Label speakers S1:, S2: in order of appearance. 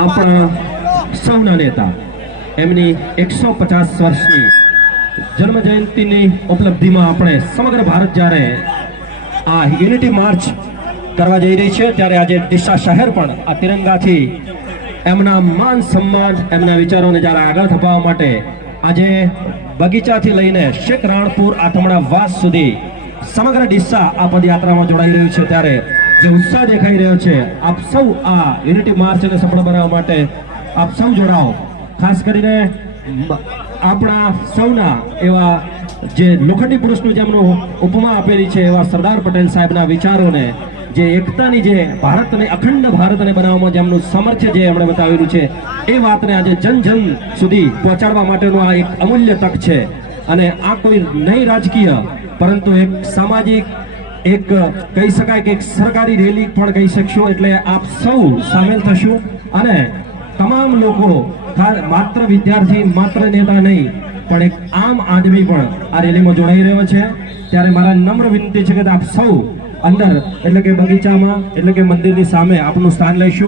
S1: આપણા સૌના નેતા, એમની એકસો પચાસ વર્ષની જન્મ જયંતિની ઉપલબ્ધિમાં આપણે સમગ્ર ભારત જ્યારે આ યુનિટી માર્ચ કરવા જઈ રહી છે, ત્યારે આજે ડીસા શહેર પણ આ તિરંગાથી એમના માન સન્માન, એમના વિચારોને જ્યારે આગળ ધપાવવા માટે આજે બગીચાથી લઈને શેખ રાણપુર આથમણા વાસ સુધી સમગ્ર ડીસા આ પદયાત્રામાં જોડાઈ રહ્યું છે, ત્યારે જે ઉત્સાહ દેખાઈ રહ્યો છે. આપ સૌ આ યુનિટી માર્ચને સફળ બનાવવા માટે આપ સૌ જોડાઓ. ખાસ કરીને આપણા સૌના એવા જે લોખંડી પુરુષનું જેમનું ઉપમા આપેલી છે એવા સરદાર પટેલ સાહેબના વિચારોને, જે એકતાની જે ભારતને અખંડ ભારતને બનાવવામાં જેમનું સામર્થ્ય જે એમણે બતાવેલું છે, એ વાતને આજે જન જન સુધી પહોંચાડવા માટેનું આ એક અમૂલ્ય તક છે. અને આ કોઈ નહીં રાજકીય, પરંતુ એક સામાજિક એક, કહી શકાય કે એક સરકારી રેલી પણ કહી શકશો, એટલે આપ સૌ સામેલ થશો. અને તમામ લોકો માત્ર વિદ્યાર્થી, માત્ર નેતા નહીં, પણ એક આમ આદમી પણ આ રેલીમાં જોડાઈ રહ્યો છે. ત્યારે મારા નમ્ર વિનંતી છે કે આપ સૌ અંદર, એટલે કે બગીચામાં, એટલે કે મંદિરની સામે આપનું સ્થાન લઈશું.